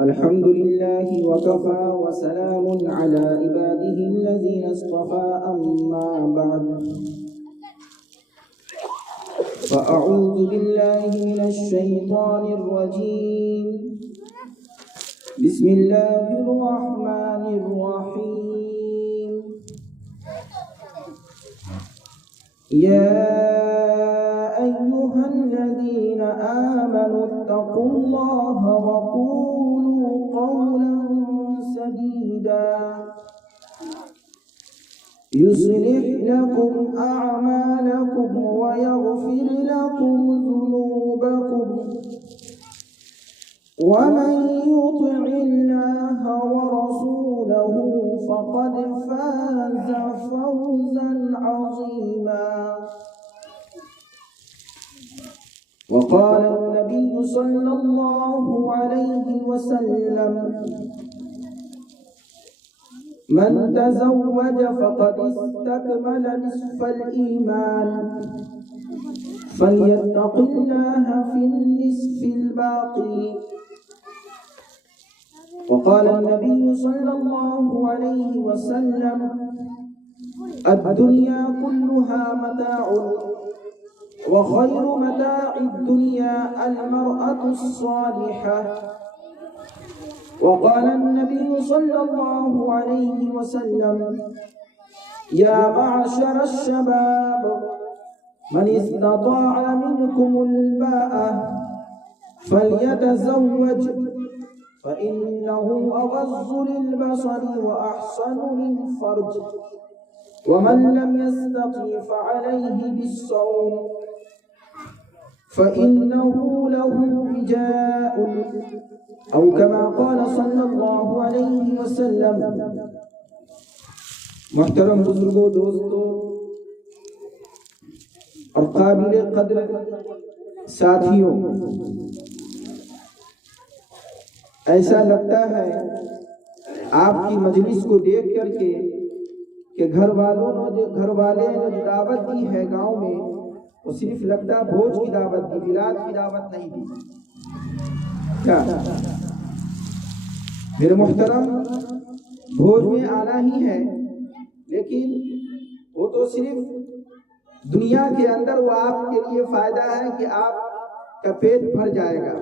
الحمد لله وكفى وسلام على عباده الذين اصطفى أما بعد فأعوذ بالله من الشيطان الرجيم بسم الله الرحمن الرحيم يا أيها الذين آمنوا اتقوا الله وقولوا قولا سديدا يصلح لكم أعمالكم ويغفر لكم ذنوبكم ومن يطع الله ورسوله فقد فاز فوزا عظيما. وقال النبي صلى الله عليه وسلم من تزوج فقد استكمل نصف الإيمان فليتق الله في النصف الباقي. وقال النبي صلى الله عليه وسلم الدنيا كلها متاع وخير متاع الدنيا المرأة الصالحة. وقال النبي صلى الله عليه وسلم يا معشر الشباب من استطاع منكم الباءة فليتزوج فإنه أغض للبصر وأحسن للفرج ومن لم يستطع فعليه بالصوم فإنه له وجاء أو كما قال صلی اللہ علیہ وسلم. محترم بزرگوں، دوستوں اور قابل قدر ساتھیوں، ایسا لگتا ہے آپ کی مجلس کو دیکھ کر کے کہ گھر والے نے جو دعوت دی ہے گاؤں میں، وہ صرف لگتا بھوج کی دعوت دی، میلاد کی دعوت نہیں دی. کیا میرے محترم، بھوج میں آنا ہی ہے، لیکن وہ تو صرف دنیا کے اندر وہ آپ کے لیے فائدہ ہے کہ آپ کا پیٹ بھر جائے گا،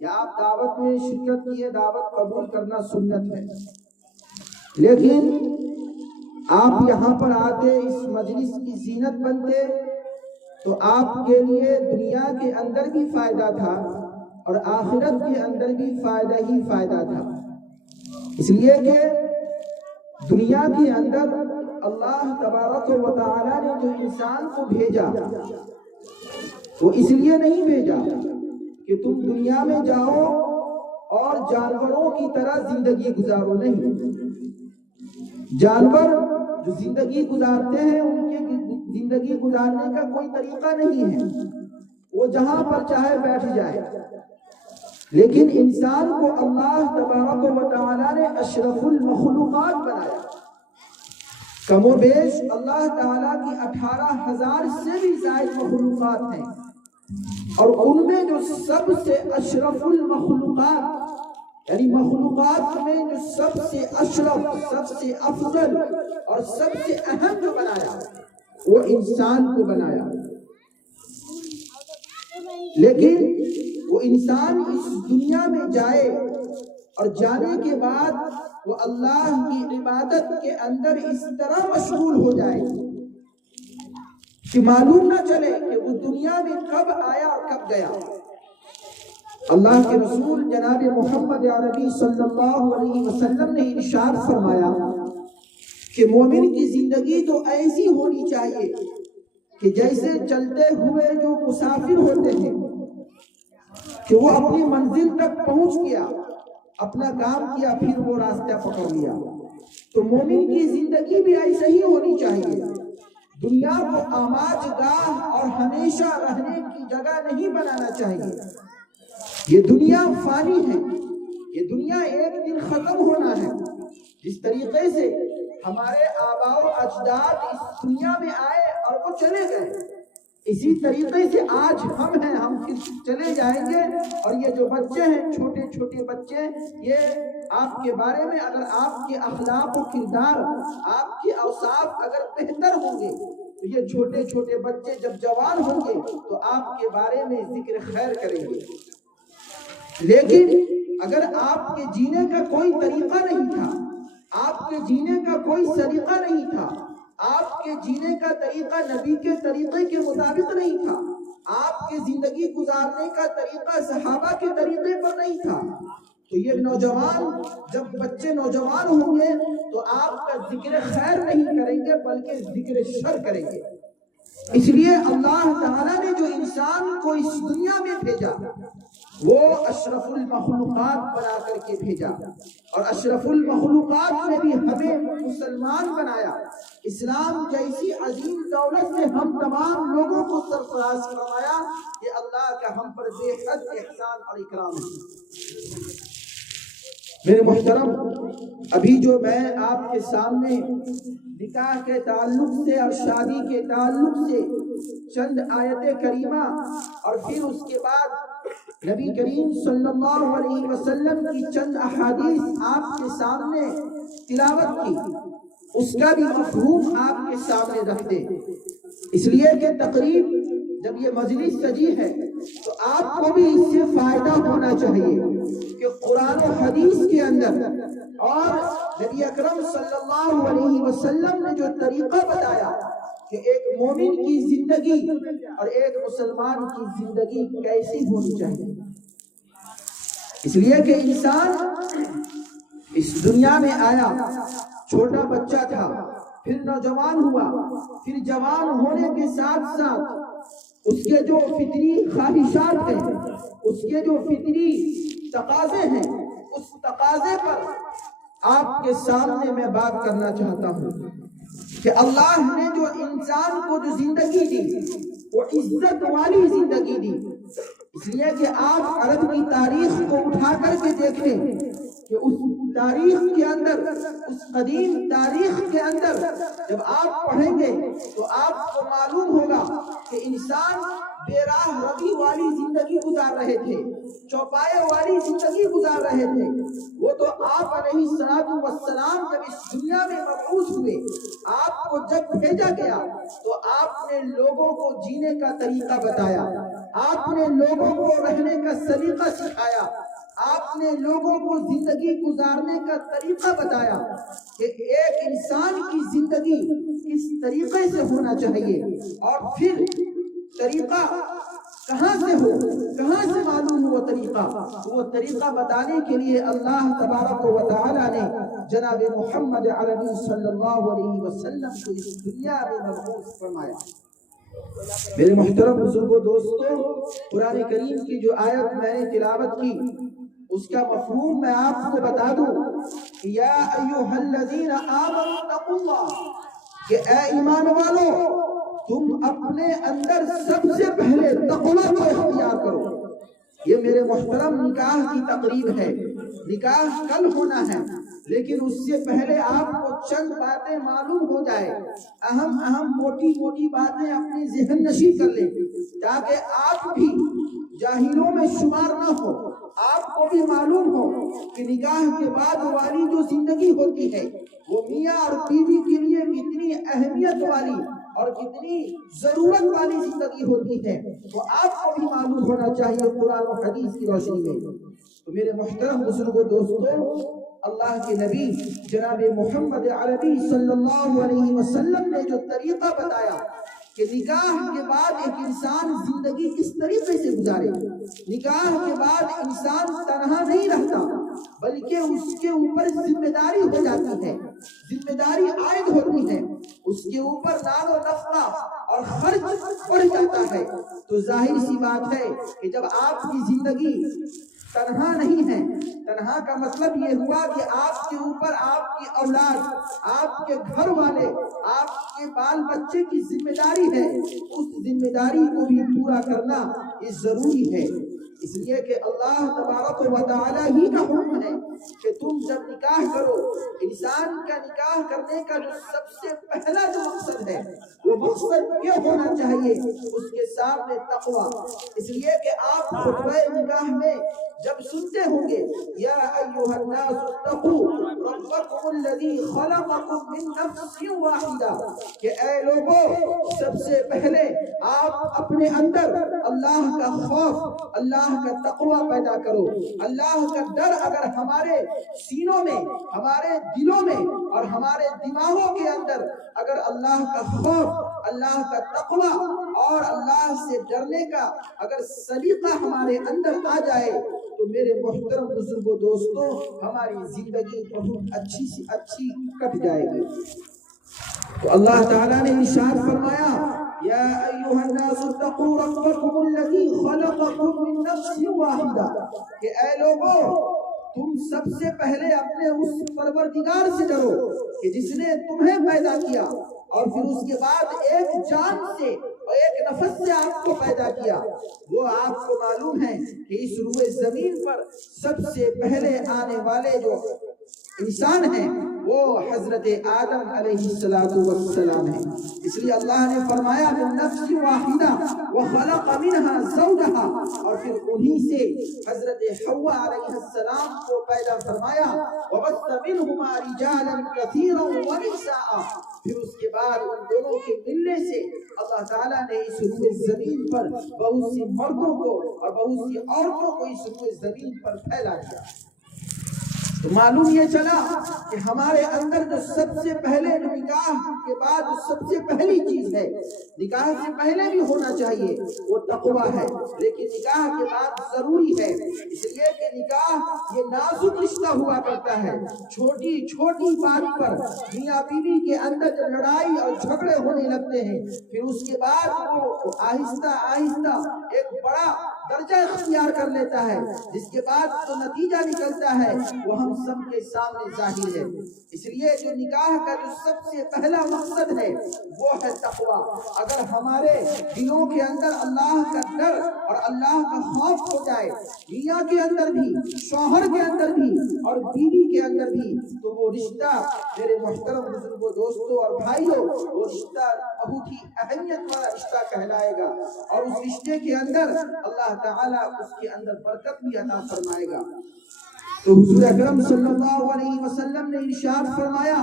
یا آپ دعوت میں شرکت کیے، دعوت قبول کرنا سنت ہے. لیکن آپ یہاں پر آتے، اس مجلس کی زینت بنتے، تو آپ کے لیے دنیا کے اندر بھی فائدہ تھا اور آخرت کے اندر بھی فائدہ ہی فائدہ تھا. اس لیے کہ دنیا کے اندر اللہ تبارک و تعالی نے جو انسان کو بھیجا، وہ اس لیے نہیں بھیجا کہ تم دنیا میں جاؤ اور جانوروں کی طرح زندگی گزارو. نہیں، جانور جو زندگی گزارتے ہیں ان کے زندگی گزارنے کا کوئی طریقہ نہیں ہے، وہ جہاں پر چاہے بیٹھ جائے. لیکن انسان کو اللہ تبارک و تعالی نے اشرف المخلوقات بنایا. کم و بیش اللہ تعالیٰ کی 18,000 سے بھی زائد مخلوقات ہیں، اور ان میں جو سب سے اشرف المخلوقات، یعنی مخلوقات میں جو سب سے اشرف، سب سے افضل اور سب سے اہم جو بنایا، وہ انسان کو بنایا. لیکن وہ انسان اس دنیا میں جائے اور جانے کے بعد وہ اللہ کی عبادت کے اندر اس طرح مشغول ہو جائے کہ معلوم نہ چلے کہ وہ دنیا میں کب آیا اور کب گیا۔ اللہ کے رسول جناب محمد عربی صلی اللہ علیہ وسلم نے ارشاد فرمایا کہ مومن کی زندگی تو ایسی ہونی چاہیے کہ جیسے چلتے ہوئے جو مسافر ہوتے ہیں کہ وہ اپنی منزل تک پہنچ گیا، اپنا کام کیا، پھر وہ راستہ پکڑ لیا، تو مومن کی زندگی بھی ایسے ہی ہونی چاہیے۔ دنیا کو آماج گاہ اور ہمیشہ رہنے کی جگہ نہیں بنانا چاہیے۔ یہ دنیا فانی ہے، یہ دنیا ایک دن ختم ہونا ہے۔ جس طریقے سے ہمارے آباء و اجداد اس دنیا میں آئے اور وہ چلے گئے، اسی طریقے سے آج ہم ہیں، ہم پھر چلے جائیں گے۔ اور یہ جو بچے ہیں، چھوٹے چھوٹے بچے، یہ آپ کے بارے میں اگر آپ کے اخلاق و کردار، آپ کے اوصاف اگر بہتر ہوں گے تو یہ چھوٹے چھوٹے بچے جب جوان ہوں گے تو آپ کے بارے میں ذکر خیر کریں گے۔ لیکن اگر آپ کے جینے کا کوئی طریقہ نہیں تھا، آپ کے جینے کا کوئی سلیقہ نہیں تھا، آپ کے جینے کا طریقہ نبی کے طریقے کے مطابق نہیں تھا، آپ کے زندگی گزارنے کا طریقہ صحابہ کے طریقے پر نہیں تھا، تو یہ نوجوان جب بچے نوجوان ہوں گے تو آپ کا ذکر خیر نہیں کریں گے بلکہ ذکر شر کریں گے۔ اس لیے اللہ تعالیٰ نے جو انسان کو اس دنیا میں بھیجا وہ اشرف المخلوقات بنا کر کے بھیجا، اور اشرف المخلوقات نے بھی ہمیں مسلمان بنایا۔ اسلام جیسی عظیم دولت سے ہم تمام لوگوں کو سرفراز فرمایا کہ اللہ کا ہم پر بے حد احسان اور اکرام ہے۔ میرے محترم، ابھی جو میں آپ کے سامنے نکاح کے تعلق سے اور شادی کے تعلق سے چند آیت کریمہ اور پھر اس کے بعد نبی کریم صلی اللہ علیہ وسلم کی چند احادیث آپ کے سامنے تلاوت کی، اس کا بھی مفہوم آپ کے سامنے رکھ دیں، اس لیے کہ تقریب جب یہ مجلس سجی ہے تو آپ کو بھی اس سے فائدہ ہونا چاہیے کہ قرآن و حدیث کے اندر اور نبی اکرم صلی اللہ علیہ وسلم نے جو طریقہ بتایا کہ ایک مومن کی زندگی اور ایک مسلمان کی زندگی کیسی ہونی چاہیے۔ اس لیے کہ انسان اس دنیا میں آیا، چھوٹا بچہ تھا، پھر نوجوان ہوا، پھر جوان ہونے کے ساتھ ساتھ اس کے جو فطری خواہشات ہیں، اس کے جو فطری تقاضے ہیں، اس تقاضے پر آپ کے سامنے میں بات کرنا چاہتا ہوں کہ اللہ نے جو انسان کو جو زندگی دی وہ عزت والی زندگی دی۔ اس لیے کہ آپ عرب کی تاریخ کو اٹھا کر کے دیکھیں کہ اس تاریخ کے اندر، اس قدیم تاریخ کے اندر جب آپ پڑھیں گے تو آپ کو معلوم ہوگا کہ انسان بے راہ روی والی زندگی گزار رہے تھے، چوپائے والی زندگی گزار رہے تھے۔ وہ تو آپ علیہ السلام جب اس دنیا میں مبعوث ہوئے، آپ کو جب بھیجا گیا تو آپ نے لوگوں کو جینے کا طریقہ بتایا، آپ نے لوگوں کو رہنے کا سلیقہ سکھایا، آپ نے لوگوں کو زندگی گزارنے کا طریقہ بتایا کہ ایک انسان کی زندگی کس طریقے سے ہونا چاہیے، اور پھر طریقہ کہاں سے ہو، کہاں سے معلوم ہو وہ طریقہ بتانے کے لیے اللہ تبارک و تعالی نے جناب محمد عربی صلی اللہ علیہ وسلم کو اس دنیا میں مبعوث فرمایا۔ میرے محترم بزرگوں، دوستوں، قرآن کریم کی جو آیت میں نے تلاوت کی اس کا مفہوم میں آپ کو بتا دوں کہ یا ایھا الذین آمنوا اتقوا اللہ، کہ اے ایمان والو تم اپنے اندر سب سے پہلے تقوی کو اختیار کرو۔ یہ میرے محترم نکاح کی تقریب ہے، نکاح کل ہونا ہے، لیکن اس سے پہلے آپ کو چند باتیں معلوم ہو جائے، اہم موٹی موٹی باتیں اپنی ذہن نشی کر لیں تاکہ آپ بھی جاہلوں میں شمار نہ ہو، آپ کو بھی معلوم ہو کہ نکاح کے بعد والی جو زندگی ہوتی ہے وہ میاں اور بیوی کے لیے کتنی اہمیت والی اور کتنی ضرورت والی زندگی ہوتی ہے، وہ آپ کو بھی معلوم ہونا چاہیے قرآن و حدیث کی روشنی میں۔ تو میرے محترم بزرگوں، دوستوں، اللہ کے نبی جناب محمد عربی صلی اللہ علیہ وسلم نے جو طریقہ بتایا کہ نکاح کے بعد ایک انسان زندگی اس طریقے سے گزارے. نکاح کے بعد انسان تنہا نہیں رہتا بلکہ اس کے اوپر ذمہ داری ہو جاتی ہے، ذمہ داری عائد ہوتی ہے، اس کے اوپر نان و نفقہ اور خرچ بڑھ جاتا ہے. تو ظاہر سی بات ہے کہ جب آپ کی زندگی تنہا نہیں ہے، تنہا کا مطلب یہ ہوا کہ آپ کے اوپر آپ کی اولاد، آپ کے گھر والے، آپ کے بال بچے کی ذمہ داری ہے. اس ذمہ داری کو بھی پورا کرنا یہ ضروری ہے. اس لیے کہ اللہ تبارک و تعالی ہی کا حکم ہے کہ تم جب نکاح کرو، انسان کا نکاح کرنے کا جو سب سے پہلا جو مقصد ہے وہ مقصد یہ ہونا چاہیے اس کے سامنے تقوی. اس لیے کہ آپ خطبہ نکاح میں جب سنتے ہوں گے یا ایھا الناس اتقوا ربکم الذی خلقکم من نفس واحدہ، کہ اے لوگوں سب سے پہلے آپ اپنے اندر اللہ کا خوف، اللہ کا تقوی پیدا کرو. اللہ کا ڈر اگر ہمارے سینوں میں، ہمارے دلوں میں اور ہمارے دماغوں کے اندر اگر اللہ کا خوف، اللہ کا تقوی اور اللہ سے ڈرنے کا اگر سلیقہ ہمارے اندر آ جائے تو میرے محترم بزرگوں دوستوں ہماری زندگی بہت اچھی سی اچھی کٹ جائے گی. تو اللہ تعالیٰ نے ارشاد فرمایا یا ایھا الناس اتقوا ربکم الذی خلقکم من نفس واحدہ، کہ اے لوگوں تم سب سے پہلے اپنے اس پروردگار سے ڈرو کہ جس نے تمہیں پیدا کیا اور پھر اس کے بعد ایک جان سے اور ایک نفس سے آپ کو پیدا کیا. وہ آپ کو معلوم ہے کہ اس روئے زمین پر سب سے پہلے آنے والے جو انسان ہیں وہ حضرت آدم علیہ السلام ہیں. اس لیے اللہ نے فرمایا من نفس واحدہ وخلق منها زوجها، اور پھر انہی سے حضرت حوا علیہ السلام کو پیدا فرمایا وبث منهما رجالا كثيرا ونساء. پھر اس کے بعد ان دونوں کے ملنے سے اللہ تعالیٰ نے اس روئے زمین پر بہت سی مردوں کو اور بہت سی عورتوں کو اس روئے زمین پر پھیلا دیا. تو معلوم یہ چلا کہ ہمارے اندر جو سب سے پہلے نکاح کے بعد جو سب سے پہلی چیز ہے، نکاح سے پہلے بھی ہونا چاہیے، وہ تقوی ہے. لیکن نکاح کے بعد ضروری ہے، اس لیے کہ نکاح یہ نازک رشتہ ہوا کرتا ہے. چھوٹی چھوٹی بات پر میاں بیوی کے اندر جب لڑائی اور جھگڑے ہونے لگتے ہیں پھر اس کے بعد وہ آہستہ آہستہ ایک بڑا درجہ اختیار کر لیتا ہے، جس کے بعد جو نتیجہ نکلتا ہے وہ ہم سب کے سامنے ظاہر ہے. اس لیے جو نکاح کا جو سب سے پہلا مقصد ہے وہ ہے تقوی. اگر ہمارے دلوں کے اندر اللہ کا ڈر اور اللہ کا خوف ہو جائے، میاں کے اندر بھی، شوہر کے اندر بھی اور بیوی کے اندر بھی، تو وہ رشتہ میرے محترم بزرگوں دوستوں اور بھائیوں وہ رشتہ بہت ہی اہمیت والا رشتہ کہلائے گا. اور اس رشتے کے اندر اللہ تعالیٰ اس کے اندر برکت بھی عطا فرمائے گا. تو حضور اکرم صلی اللہ علیہ وسلم نے ارشاد فرمایا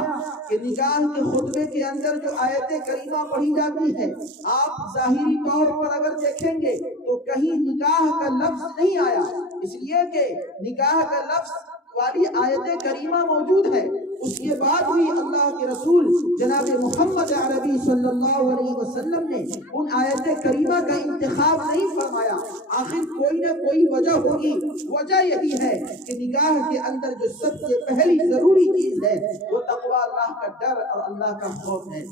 کہ نکاح کے خطبے کے اندر جو آیت کریمہ پڑھی جاتی ہے، آپ ظاہری طور پر اگر دیکھیں گے تو کہیں نکاح کا لفظ نہیں آیا، اس لیے کہ نکاح کا لفظ والی آیت کریمہ موجود ہے. اس کے بعد بھی اللہ کے رسول جناب محمد عربی صلی اللہ علیہ وسلم نے ان آیت کریمہ کا انتخاب نہیں فرمایا. آخر کوئی نہ کوئی وجہ ہوگی. وجہ یہی ہے کہ نکاح کے اندر جو سب سے پہلی ضروری چیز ہے وہ تقوی، اللہ کا ڈر اور اللہ کا خوف ہے.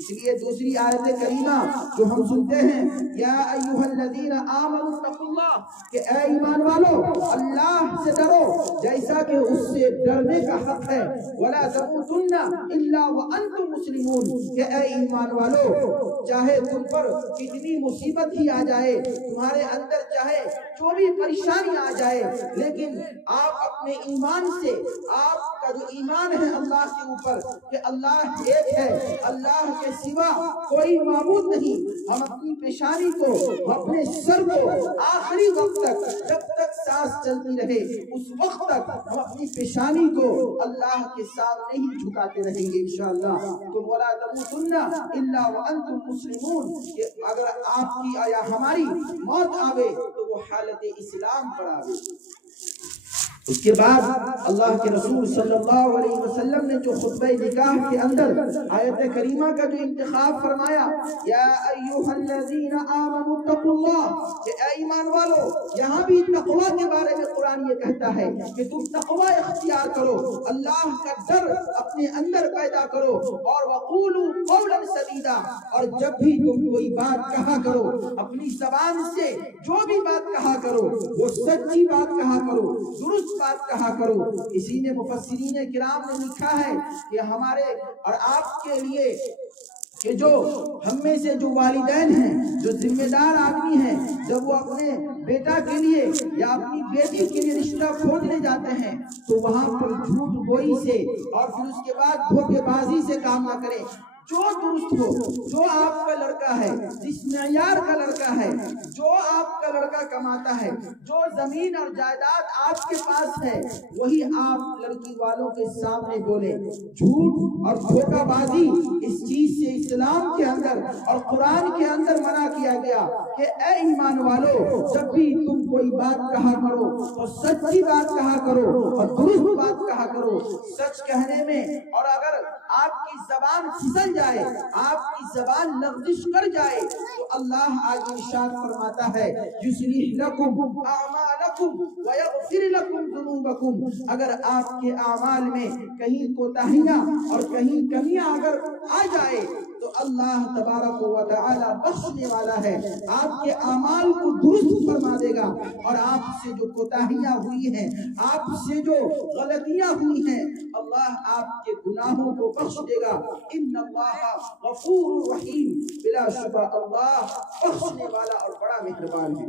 اس لیے دوسری آیت کریمہ جو ہم سنتے ہیں یا ایھا الذین آمنوا اتقوا اللہ، کہ اے ایمان والو اللہ سے ڈرو جیسا کہ اس سے ڈرنے کا حق ہے. ولا تموتن الا وانتم مسلمون، کہ اے ایمان والو چاہے تم پر کتنی مصیبت ہی آ جائے، تمہارے اندر چاہے جو بھی پریشانی آ جائے، لیکن آپ اپنے ایمان سے، آپ کا جو ایمان ہے اللہ کے اوپر کہ اللہ ایک ہے، اللہ کے سوا کوئی معبود نہیں، ہم اپنی پیشانی کو، اپنے سر کو آخری وقت تک، جب تک سانس چلتی رہے اس وقت تک ہم اپنی پیشانی کو اللہ کے سامنے ہی جھکاتے رہیں گے انشاءاللہ. تو ولا تموتن الا وانتم مسلمون، کہ اگر آپ کی یا ہماری موت آوے تو وہ حالت اسلام پر آوے. اس کے بعد اللہ کے رسول صلی اللہ علیہ وسلم نے جو خطبہ نکاح کے اندر آیت کریمہ کا جو انتخاب فرمایا، یا ایھا الذین آمنوا اتقوا اللہ، کہ اے ایمان والو، یہاں بھی تقوی کے بارے میں قرآن یہ کہتا ہے کہ تم تقوی اختیار کرو، اللہ کا ڈر اپنے اندر پیدا کرو، اور وقولوا قولا سدیدا، اور جب بھی تم کوئی بات کہا کرو اپنی زبان سے جو بھی بات کہا کرو وہ سچی بات کہا کرو، درست بات کہا کرو۔ اسی نے مفسرین کرام نے لکھا ہے کہ ہمارے اور آپ کے لیے کہ جو ہم میں سے جو والدین ہیں، جو ذمہ دار آدمی ہیں، جب وہ اپنے بیٹا کے لیے یا اپنی بیٹی کے لیے رشتہ کھوجنے جاتے ہیں تو وہاں پر جھوٹ گوئی سے اور پھر اس کے بعد دھوکے بازی سے کام نہ کریں۔ جو درست ہو، جو آپ کا لڑکا ہے، جس معیار کا لڑکا ہے، جو آپ کا لڑکا کماتا ہے، جو زمین اور جائیداد آپ کے پاس ہے، وہی آپ لڑکی والوں کے سامنے بولے۔ جھوٹ اور دھوکہ بازی اس چیز سے اسلام کے اندر اور قرآن کے اندر منع کیا گیا کہ اے ایمان والو، جب بھی تم کوئی بات کہا کرو تو سچی بات کہا کرو اور درست بات کہا کرو۔ سچ کہنے میں، اور اگر آپ کی زبان پھسل جائے، آپ کی زبان لغزش کر جائے تو اللہ آگے ارشاد فرماتا ہے، یصلح لکم اعمالکم ویغفر لکم ذنوبکم، اگر آپ کے اعمال میں کہیں کوتاہیاں اور کہیں کمیاں اگر آ جائے تو اللہ تبارک و تعالی بخشنے والا ہے، آپ کے اعمال کو درست فرما دے گا، اور آپ سے جو کوتاہیاں ہوئی ہیں، آپ سے جو غلطیاں ہوئی ہیں، اللہ آپ کے گناہوں کو بخش دے گا۔ ان اللہ غفور رحیم، بلا شبہ اللہ بخشنے والا اور بڑا مہربان ہے۔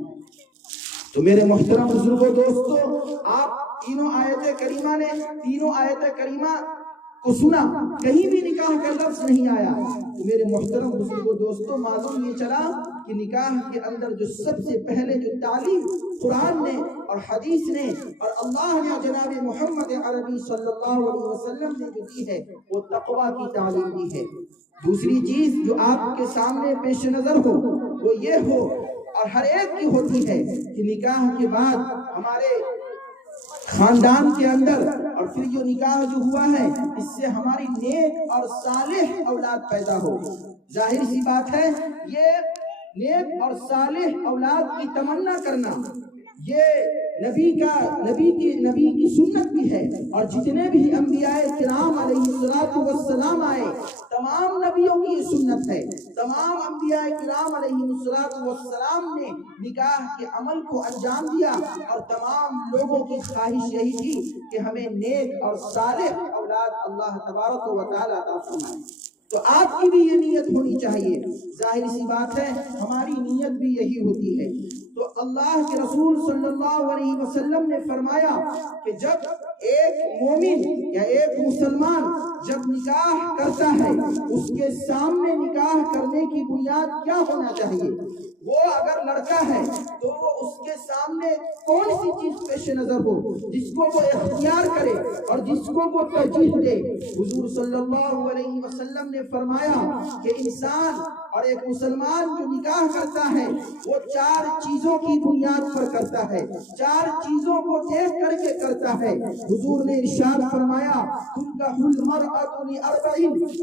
تو میرے محترم بزرگوں، دوستو، آپ تینوں آیت کریمہ کو سنا، کہیں بھی نکاح کا لفظ نہیں آیا۔ تو میرے محترم بزرگوں، دوستو، معلوم یہ چلا کہ نکاح کے اندر جو سب سے پہلے جو تعلیم قرآن نے اور حدیث نے اور اللہ نے اور جناب محمد عربی صلی اللہ علیہ وسلم نے جو دی ہے وہ تقوی کی تعلیم دی ہے۔ دوسری چیز جو آپ کے سامنے پیش نظر ہو وہ یہ ہو، اور ہر ایک کی ہوتی ہے، کہ نکاح کے بعد ہمارے خاندان کے اندر اور پھر جو نکاح جو ہوا ہے اس سے ہماری نیک اور صالح اولاد پیدا ہو۔ ظاہر سی بات ہے، یہ نیک اور صالح اولاد کی تمنا کرنا یہ نبی کی سنت بھی ہے، اور جتنے بھی انبیاء کرام علیہ السلام آئے، تمام نبیوں کی یہ سنت ہے۔ تمام انبیاء کرام علیہ السلام نے نکاح کے عمل کو انجام دیا، اور تمام لوگوں کی خواہش یہی تھی کہ ہمیں نیک اور صالح اولاد اللہ تبارک و تعالی عطا فرمائے۔ تو آپ کی بھی یہ نیت ہونی چاہیے۔ ظاہر سی بات ہے، ہماری نیت بھی یہی ہوتی ہے۔ تو اللہ کے رسول صلی اللہ علیہ وسلم نے فرمایا کہ جب ایک مومن یا ایک مسلمان جب نکاح کرتا ہے، اس کے سامنے نکاح کرنے کی بنیاد کیا ہونا چاہیے؟ وہ اگر لڑکا ہے تو وہ اس کے سامنے کون سی چیز پیش نظر ہو جس کو وہ اختیار کرے اور جس کو وہ ترجیح دے؟ حضور صلی اللہ علیہ وسلم نے فرمایا کہ انسان اور ایک مسلمان جو نکاح کرتا ہے وہ 4 چیزوں کی بنیاد پر کرتا ہے، 4 چیزوں کو دیکھ کر کے کرتا ہے۔ حضور نے ارشاد فرمایا، تنکح المرأة لأربع،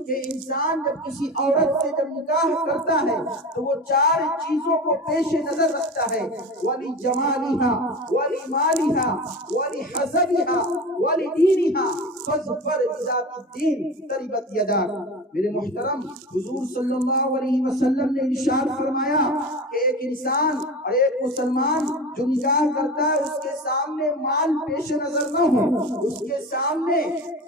کہ انسان جب کسی عورت سے جب نکاح کرتا ہے تو وہ 4 چیزوں کو پیش نظر رکھتا ہے، وَلِجَمَالِهَا وَلِمَالِهَا وَلِحَسَبِهَا وَلِدِينِهَا فَاظْفَرْ بِذَاتِ الدِّينِ تَرِبَتْ يَدَاكَ۔ میرے محترم، حضور صلی اللہ علیہ وسلم نے ارشاد فرمایا کہ ایک انسان اور ایک مسلمان جو نکاح کرتا ہے اس کے سامنے مال پیش نظر نہ ہو، اس کے سامنے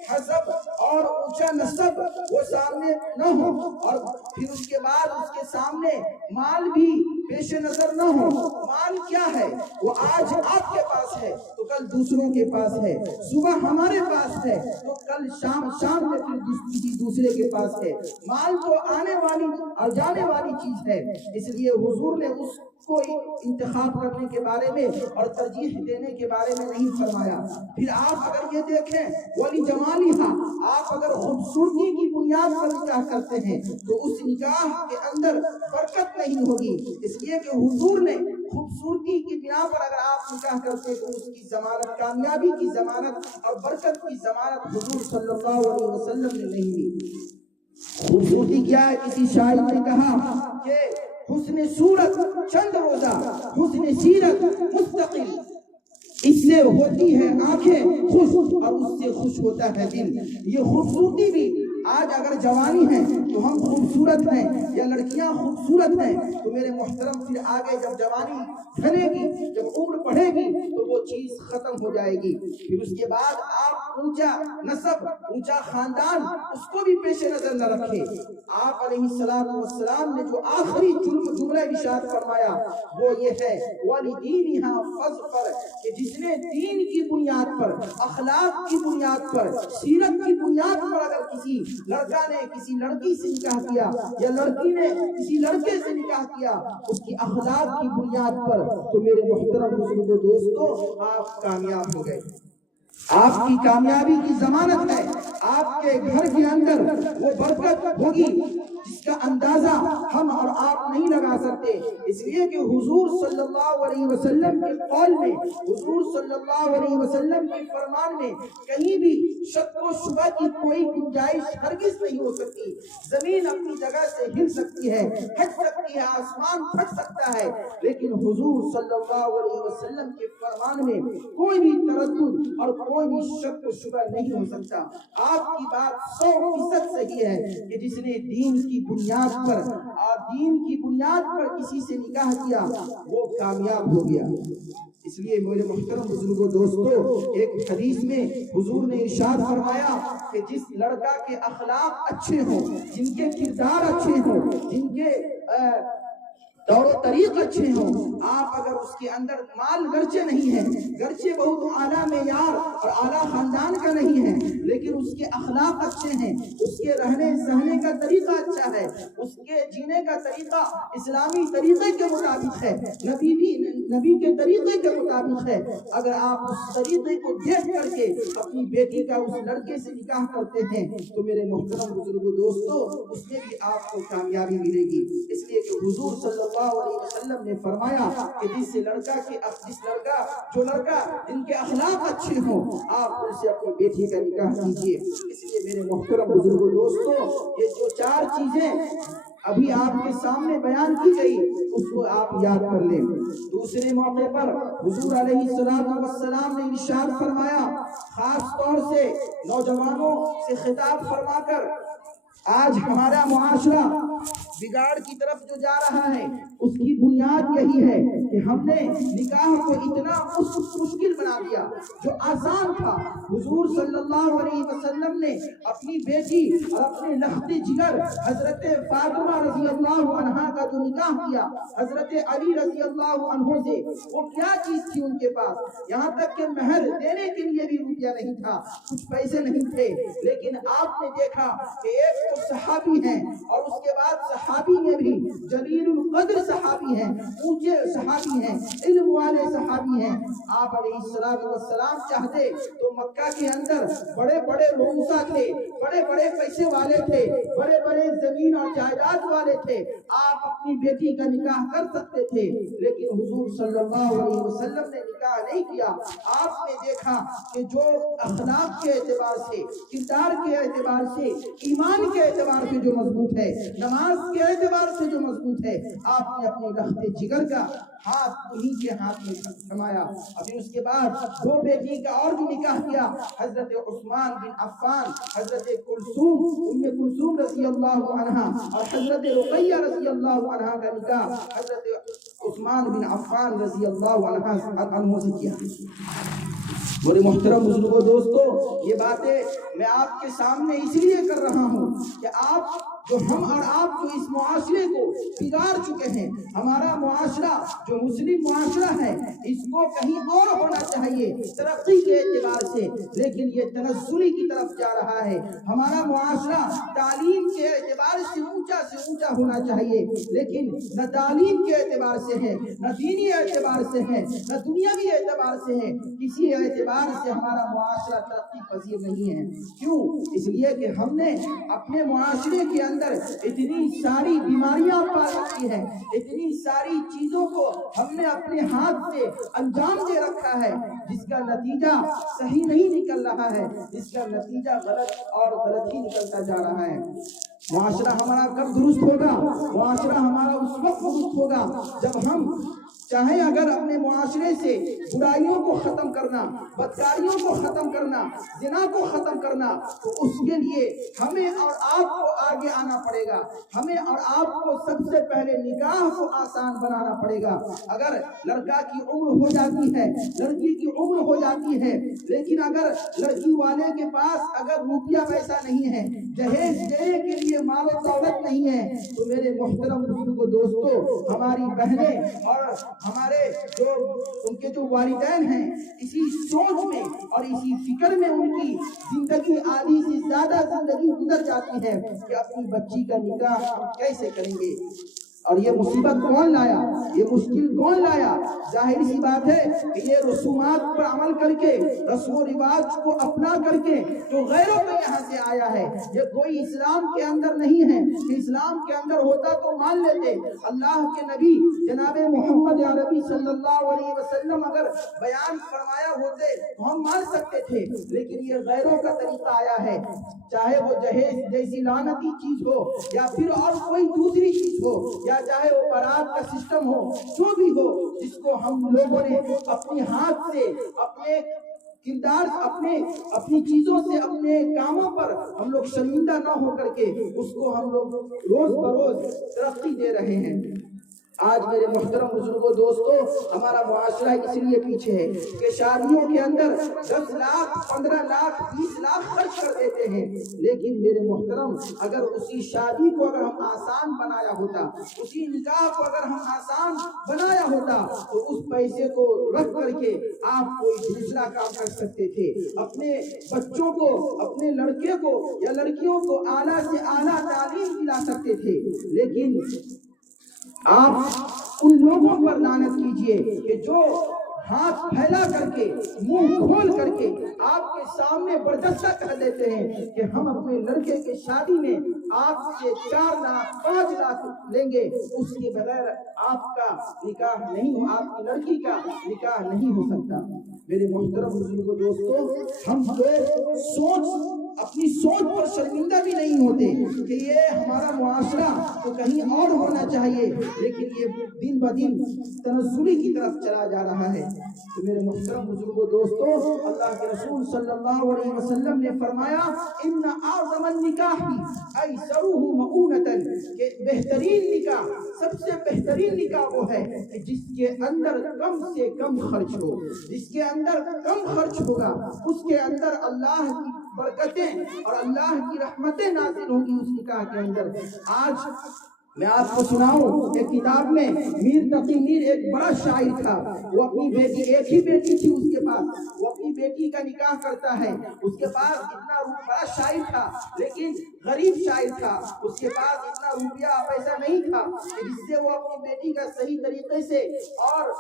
حسب اور اونچا نسب وہ سامنے نہ ہو، اور پھر اس کے بعد اس کے سامنے مال بھی پیش نظر نہ ہو۔ مال کیا ہے؟ وہ آج آپ کے پاس ہے تو کل دوسروں کے پاس ہے، صبح ہمارے پاس ہے تو کل شام میں پھر کسی دوسرے کے پاس ہے۔ مال تو آنے والی اور جانے والی چیز ہے، اس لیے حضور نے اس کو انتخاب کرنے کے بارے میں اور ترجیح دینے کے بارے میں نہیں فرمایا۔ پھر آپ اگر یہ دیکھیں، ولی جمالیہا، آپ اگر خوبصورتی کی بنیاد پر نکاح کرتے ہیں تو اس نکاح کے اندر برکت نہیں ہوگی، اس لیے کہ حضور نے خوبصورتی کی بنا پر اگر آپ آپ نکاح کرتے تو اس کی ضمانت، کامیابی کی ضمانت اور برکت کی ضمانت حضور صلی اللہ علیہ وسلم نے نہیں دی۔ خوبصورتی کیا ہے؟ کسی شاعر نے کہا کہ حسن صورت چند روزہ، حسن سیرت مستقل، اس سے ہوتی ہے آنکھیں خوش اور اس سے خوش ہوتا ہے دل۔ یہ خوبصورتی بھی آج اگر جوانی ہے تو ہم خوبصورت ہیں یا لڑکیاں خوبصورت ہیں تو میرے محترم پھر آگے جب جوانی ڈھلے گی، جب عمر بڑھے گی تو وہ چیز ختم ہو جائے گی۔ پھر اس کے بعد آپ اونچا نسب، اونچا خاندان اس کو بھی پیش نظر نہ رکھے۔ آپ علیہ السلام نے جو آخری جملہ ارشاد فرمایا وہ یہ ہے وَلِدِينِهَا فَاظْفَرْ، کہ جس نے دین کی بنیاد پر، اخلاق کی بنیاد پر، سیرت کی بنیاد پر اگر کسی لڑکا نے کسی لڑکی سے نکاح کیا یا لڑکی نے کسی لڑکے سے نکاح کیا اس کی اخلاق کی بنیاد پر، تو میرے محترم بزرگوں دوستو آپ کامیاب ہو گئے۔ آپ کی کامیابی کی ضمانت ہے، آپ کے گھر کے اندر وہ برکت ہوگی جس کا اندازہ ہم اور آپ نہیں لگا سکتے، اس لیے کہ حضور صلی اللہ علیہ وسلم کے قول میں، حضور صلی اللہ علیہ وسلم کے فرمان میں کہیں بھی شک و شبہ کی کوئی گنجائش ہرگز نہیں ہو سکتی۔ زمین اپنی جگہ سے ہل سکتی ہے، ہٹ سکتی ہے، آسمان پھٹ سکتا ہے، لیکن حضور صلی اللہ علیہ وسلم کے فرمان میں کوئی بھی تردد اور کوئی بھی شک و شبہ نہیں ہو سکتا۔ آپ کی بات 100% صحیح ہے کہ جس نے دین کی بنیاد پر اور دین کی بنیاد پر کسی سے نکاح کیا وہ کامیاب ہو گیا۔ اس لیے میرے محترم بزرگوں دوستو، ایک حدیث میں حضور نے ارشاد فرمایا کہ جس لڑکا کے اخلاق اچھے ہوں، جن کے کردار اچھے ہوں، جن کے طور و طریق اچھے ہوں، آپ اگر اس کے اندر مال گرچہ نہیں ہے، گرچہ بہت اعلیٰ معیار اور اعلیٰ خاندان کا نہیں ہے، لیکن اس کے اخلاق اچھے ہیں، اس کے رہنے سہنے کا طریقہ اچھا ہے، اس کے جینے کا طریقہ اسلامی طریقے کے مطابق ہے، نبی کے طریقے کے مطابق ہے، اگر آپ اس طریقے کو دیکھ کر کے اپنی بیٹی کا اس لڑکے سے نکاح کرتے ہیں تو میرے محترم بزرگوں دوستو اس میں بھی آپ کو کامیابی ملے گی۔ اس لیے کہ حضور صلی اللہ علیہ وسلم نے فرمایا کہ جس لڑکا جن کے اخلاق اچھے ہوں آپ ان سے اپنی بیٹی کا نکاح کیجیے۔ اس لیے میرے محترم بزرگوں دوستو یہ جو 4 چیزیں ابھی آپ کے سامنے بیان کی گئی اس کو آپ یاد کر لیں۔ دوسرے موقع پر حضور علیہ السلام نے ارشاد فرمایا، خاص طور سے نوجوانوں سے خطاب فرما کر، آج ہمارا معاشرہ بگاڑ کی طرف جو جا رہا ہے اس کی بنیاد یہی ہے کہ ہم نے نکاح کو اتنا مشکل بنا دیا جو آسان تھا۔ حضور صلی اللہ علیہ وسلم نے اپنی بیٹی اور اپنے لخت جگر حضرت فاطمہ رضی اللہ عنہا کا جو نکاح کیا حضرت علی رضی اللہ عنہ سے، وہ کیا چیز تھی ان کے پاس، یہاں تک کہ مہر دینے کے لیے بھی روپیہ نہیں تھا، کچھ پیسے نہیں تھے، لیکن آپ نے دیکھا کہ ایک تو صحابی ہیں اور اس کے بعد صحابی میں بھی جلیل القدر صحابی ہیں، اونچے صحابی ہیں، علم والے صحابی ہیں۔ آپ علیہ السلام چاہتے تو مکہ کے اندر بڑے بڑے رؤسا تھے، بڑے بڑے پیسے والے تھے، بڑے بڑے زمین اور جائیداد والے تھے، آپ اپنی بیٹی کا نکاح کر سکتے تھے، لیکن حضور صلی اللہ علیہ وسلم نے نکاح نہیں کیا۔ آپ نے دیکھا کہ جو اخلاق کے اعتبار سے، کردار کے اعتبار سے، ایمان کے اعتبار سے جو مضبوط ہے، نماز کے اعتبار سے جو مضبوط ہے، آپ نے اپنے لخت جگر کا ہاتھ انہی کے ہاتھ میں تھمایا۔ ابھی اس کے بعد 2 بیٹی کا اور بھی نکاح کیا، حضرت عثمان بن عفان، حضرت کلثوم رضی اللہ عنہا اور حضرت رقیہ رضی اللہ عنہا کا نکاح حضرت عثمان بن عفان رضی اللہ عنہ سے کیا۔ میرے محترم بزرگوں دوستو، یہ باتیں میں آپ کے سامنے اس لیے کر رہا ہوں کہ آپ جو ہم اور آپ جو اس معاشرے کو بگاڑ چکے ہیں، ہمارا معاشرہ جو مسلم معاشرہ ہے اس کو کہیں اور ہونا چاہیے ترقی کے اعتبار سے، لیکن یہ تنزلی کی طرف جا رہا ہے۔ ہمارا معاشرہ تعلیم کے اعتبار سے اونچا ہونا چاہیے، لیکن نہ تعلیم کے اعتبار سے ہے، نہ دینی اعتبار سے ہے، نہ دنیاوی اعتبار سے ہے، کسی اعتبار سے ہمارا معاشرہ ترقی پذیر نہیں ہے۔ کیوں؟ اس لیے کہ ہم نے اپنے معاشرے کے اندر اتنی ساری بیماریاں پال رکھی ہیں، اتنی ساری چیزوں کو ہم نے اپنے ہاتھ سے انجام دے رکھا ہے جس کا نتیجہ صحیح نہیں نکل رہا ہے، جس کا نتیجہ غلط اور غلط ہی نکلتا جا رہا ہے۔ معاشرہ ہمارا کب درست ہوگا؟ معاشرہ ہمارا اس وقت درست ہوگا جب ہم چاہے اگر اپنے معاشرے سے برائیوں کو ختم کرنا، بدکاریوں کو ختم کرنا، زنا کو ختم کرنا، تو اس کے لیے ہمیں اور آپ کو آگے آنا پڑے گا۔ ہمیں اور آپ کو سب سے پہلے نکاح کو آسان بنانا پڑے گا۔ اگر لڑکا کی عمر ہو جاتی ہے، لڑکی کی عمر ہو جاتی ہے، لیکن اگر لڑکی والے کے پاس اگر روپیہ پیسہ نہیں ہے، جہیز دینے کے لیے مال و دولت نہیں ہے، تو میرے محترم بزرگوں دوستو، ہماری بہنیں اور ہمارے جو ان کے جو والدین ہیں، اسی سوچ میں اور اسی فکر میں ان کی زندگی آدھی سے زیادہ زندگی گزر جاتی ہے کہ اپنی بچی کا نکاح کیسے کریں گے، اور یہ مصیبت کون لایا، یہ مشکل کون لایا؟ ظاہر سی بات ہے کہ یہ رسومات پر عمل کر کے، رسم و رواج کو اپنا کر کے جو غیروں میں یہاں سے آیا ہے، یہ کوئی اسلام کے اندر نہیں ہے کہ اسلام کے اندر ہوتا تو مان لیتے۔ اللہ کے نبی جناب محمد عربی صلی اللہ علیہ وسلم اگر بیان فرمایا ہوتے تو ہم مان سکتے تھے، لیکن یہ غیروں کا طریقہ آیا ہے، چاہے وہ جہیز جیسی لعنتی چیز ہو یا پھر اور کوئی دوسری چیز ہو، یا چاہے وہ بارات کا سسٹم ہو، جو بھی ہو، جس کو ہم لوگوں نے اپنے ہاتھ سے، اپنے کردار، اپنی چیزوں سے، اپنے کاموں پر ہم لوگ شرمندہ نہ ہو کر کے اس کو ہم لوگ روز بروز ترقی دے رہے ہیں۔ آج میرے محترم بزرگوں دوستو، ہمارا معاشرہ اس لیے پیچھے ہے کہ شادیوں کے اندر 10 لاکھ 15 لاکھ 20 لاکھ خرچ کر دیتے ہیں، لیکن میرے محترم اگر اسی شادی کو اگر ہم آسان بنایا ہوتا، اسی نکاح کو اگر ہم آسان بنایا ہوتا، تو اس پیسے کو رکھ کر کے آپ کوئی دوسرا کام کر سکتے تھے، اپنے بچوں کو، اپنے لڑکے کو یا لڑکیوں کو اعلیٰ سے اعلیٰ تعلیم دلا سکتے تھے، لیکن آپ ان لوگوں پر لعنت کیجئے کہ جو ہاتھ پھیلا کر کے، منہ کھول کر کے آپ کے سامنے بردستہ کر دیتے ہیں کہ ہم اپنے لڑکے کے شادی میں آپ سے 4 لاکھ 5 لاکھ لیں گے، اس کے بغیر آپ کا نکاح نہیں ہو، آپ کی لڑکی کا نکاح نہیں ہو سکتا۔ میرے محترم بزرگوں دوستو، ہم لوگ اپنی سوچ پر شرمندہ بھی نہیں ہوتے کہ یہ ہمارا معاشرہ تو کہیں اور ہونا چاہیے، لیکن یہ دن بدن تنزلی کی طرف چلا جا رہا ہے۔ تو میرے محترم بزرگوں دوستو، اللہ کے رسول صلی اللہ علیہ وسلم نے فرمایا ان اعظم النکاح ایسرہ مؤونۃ، کہ بہترین نکاح، سب سے بہترین نکاح وہ ہے کہ جس کے اندر کم سے کم خرچ ہو، جس کے اندر کم خرچ ہوگا، اس کے اندر اللہ کی برکتیں اور اللہ کی رحمتیں نازل ہوں گی اس نکاح کے اندر۔ آج میں آپ کو سناؤں کہ کتاب میں میر تقی میر ایک بڑا شاعر تھا، وہ اپنی بیٹی، ایک ہی بیٹی تھی اس کے پاس، وہ اپنی بیٹی کا نکاح کرتا ہے، اس کے پاس اتنا بڑا شاعر تھا لیکن غریب شاعر تھا، اس کے پاس اتنا روپیہ پیسہ نہیں تھا کہ جس سے وہ اپنی بیٹی کا صحیح طریقے سے اور